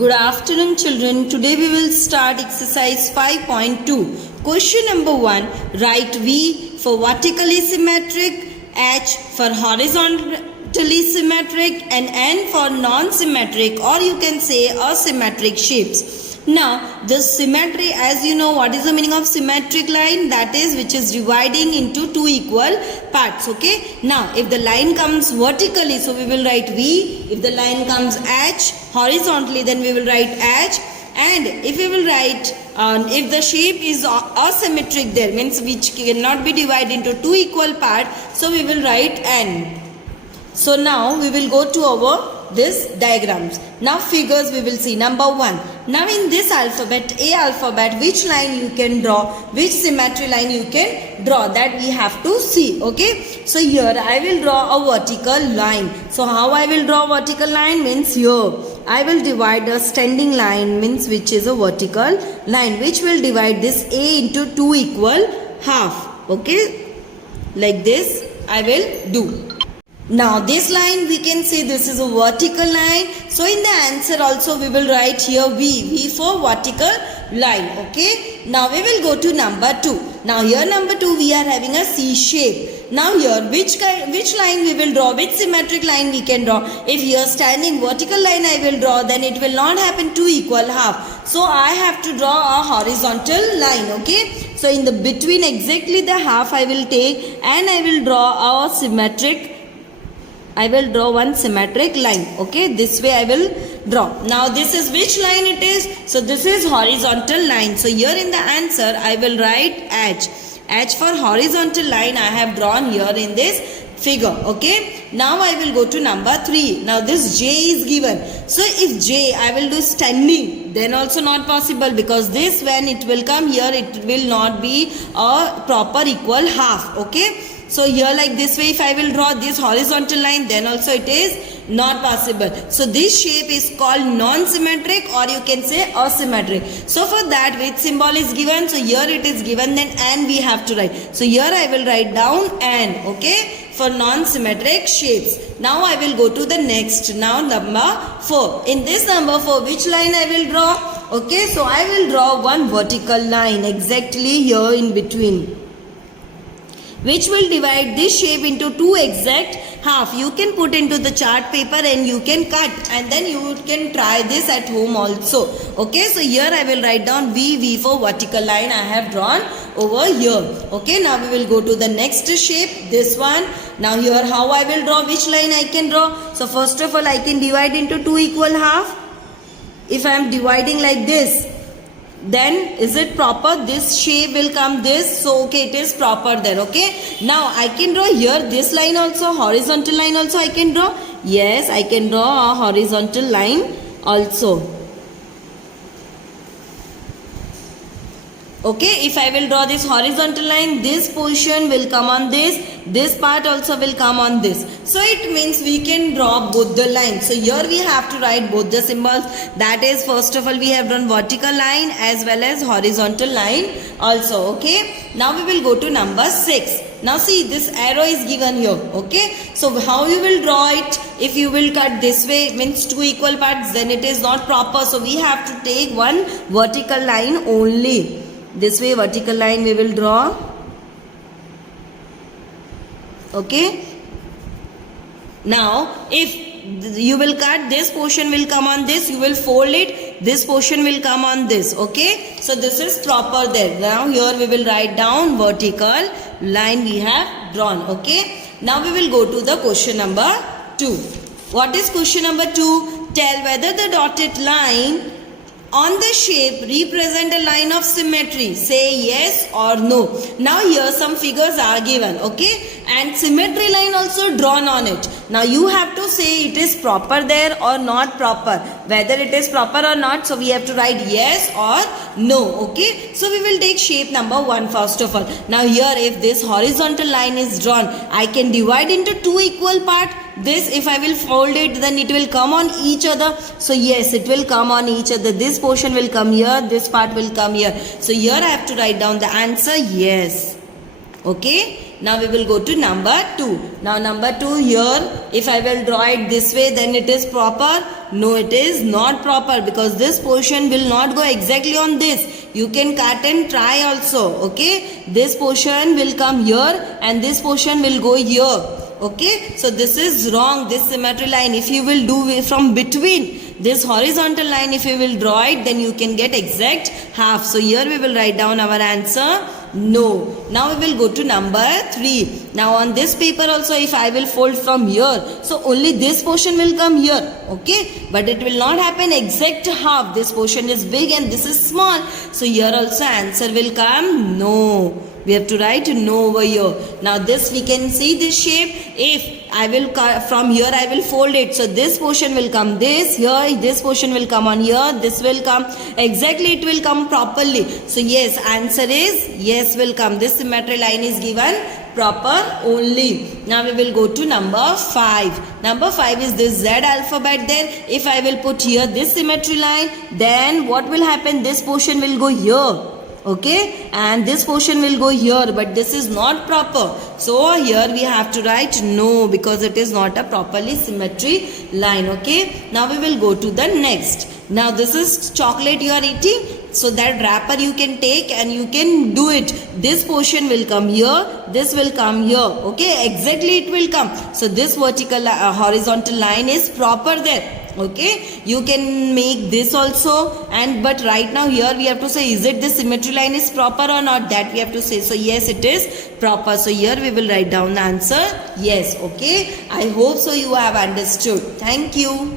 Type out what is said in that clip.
Good afternoon children. Today we will start exercise 5.2. Question number 1. Write V for vertically symmetric, H for horizontally symmetric and N for non-symmetric, or you can say asymmetric shapes. Now this symmetry, as you know, what is the meaning of symmetric line? That is which is dividing into two equal parts. Okay. Now if the line comes vertically, so we will write V. If the line comes H horizontally, then we will write H. And if we will write, if the shape is asymmetric, there means which cannot be divided into two equal parts, so we will write N. So now we will go to our this diagrams. Now figures we will see. Number 1. Now in this alphabet, A alphabet, which line you can draw, which symmetry line you can draw, that we have to see. Okay. So here I will draw a vertical line. So how I will draw vertical line means here I will divide a standing line, means which is a vertical line, which will divide this A into two equal half. Okay. Like this I will do. Now this line we can say this is a vertical line. So in the answer also we will write here V for vertical line. Okay. Now we will go to number 2. Now here number 2 we are having a C shape. Now here which line we will draw, which symmetric line we can draw. If here standing vertical line I will draw, then it will not happen two equal half. So I have to draw a horizontal line. Okay. So in the between exactly the half I will take and I will draw a symmetric, I will draw one symmetric line. Okay, this way I will draw. Now this is which line it is? So this is horizontal line. So here in the answer I will write H. H for horizontal line I have drawn here in this figure. Okay. Now I will go to number 3. Now this J is given. So if J I will do standing, then also not possible, because this when it will come here it will not be a proper equal half. Okay. So here like this way if I will draw this horizontal line, then also it is not possible. So this shape is called non-symmetric, or you can say asymmetric. So for that which symbol is given? So here it is given, then N we have to write. So here I will write down N. Okay. For non-symmetric shapes. Now I will go to the next. Now number 4. In this number 4 which line I will draw? Okay. So I will draw one vertical line exactly here in between, which will divide this shape into two exact half. You can put into the chart paper and you can cut, and then you can try this at home also. Okay, so here I will write down V for vertical line I have drawn over here. Okay, now we will go to the next shape, this one. Now here how I will draw, which line I can draw? So first of all I can divide into two equal half. If I am dividing like this, then is it proper? This shape will come this. So okay, it is proper there. Okay. Now I can draw here this line also, horizontal line also I can draw. Yes, I can draw a horizontal line also. Okay, if I will draw this horizontal line, this portion will come on this part also will come on this. So it means we can draw both the lines. So here we have to write both the symbols. That is, first of all we have drawn vertical line as well as horizontal line also. Okay. Now we will go to number 6. Now see, this arrow is given here. Okay. So how you will draw it? If you will cut this way, means two equal parts, then it is not proper. So we have to take one vertical line only. This way vertical line we will draw. Okay. Now if you will cut, this portion will come on this, you will fold it, this portion will come on this. Okay. So this is proper there. Now here we will write down vertical line we have drawn. Okay. Now we will go to the question number 2. What is question number 2? Tell whether the dotted line on the shape represent a line of symmetry. Say yes or no. Now here some figures are given. Okay. And symmetry line also drawn on it. Now you have to say it is proper there or not proper. Whether it is proper or not. So we have to write yes or no. Okay. So we will take shape number 1 first of all. Now here if this horizontal line is drawn, I can divide into two equal parts. This if I will fold it, then it will come on each other. So yes, it will come on each other. This portion will come here, this part will come here. So here I have to write down the answer yes. Okay, now we will go to number 2. Now number 2 here, if I will draw it this way, then it is proper. No, it is not proper, because this portion will not go exactly on this. You can cut and try also. Okay, this portion will come here and this portion will go here. Okay, so this is wrong, this symmetry line. If you will do from between this horizontal line, if you will draw it, then you can get exact half. So here we will write down our answer. No. Now we will go to number 3. Now on this paper also, if I will fold from here, so only this portion will come here. Okay, but it will not happen exact half. This portion is big and this is small. So here also answer will come no. We have to write no over here. Now this we can see this shape. If I will from here I will fold it. So this portion will come this here. This portion will come on here. This will come exactly. It will come properly. So yes, answer is yes will come. This symmetry line is given proper only. Now we will go to number 5. Number 5 is this Z alphabet there. If I will put here this symmetry line, then what will happen? This portion will go here. Okay, and this portion will go here, but this is not proper. So here we have to write no, because it is not a properly symmetry line. Okay, now we will go to the next. Now this is chocolate you are eating. So that wrapper you can take and you can do it. This portion will come here, this will come here. Okay, exactly it will come. So this vertical horizontal line is proper there. Okay, you can make this also, and but right now here we have to say, is it the symmetry line is proper or not? That we have to say. So yes, it is proper. So here we will write down the answer yes. Okay, I hope so you have understood. Thank you.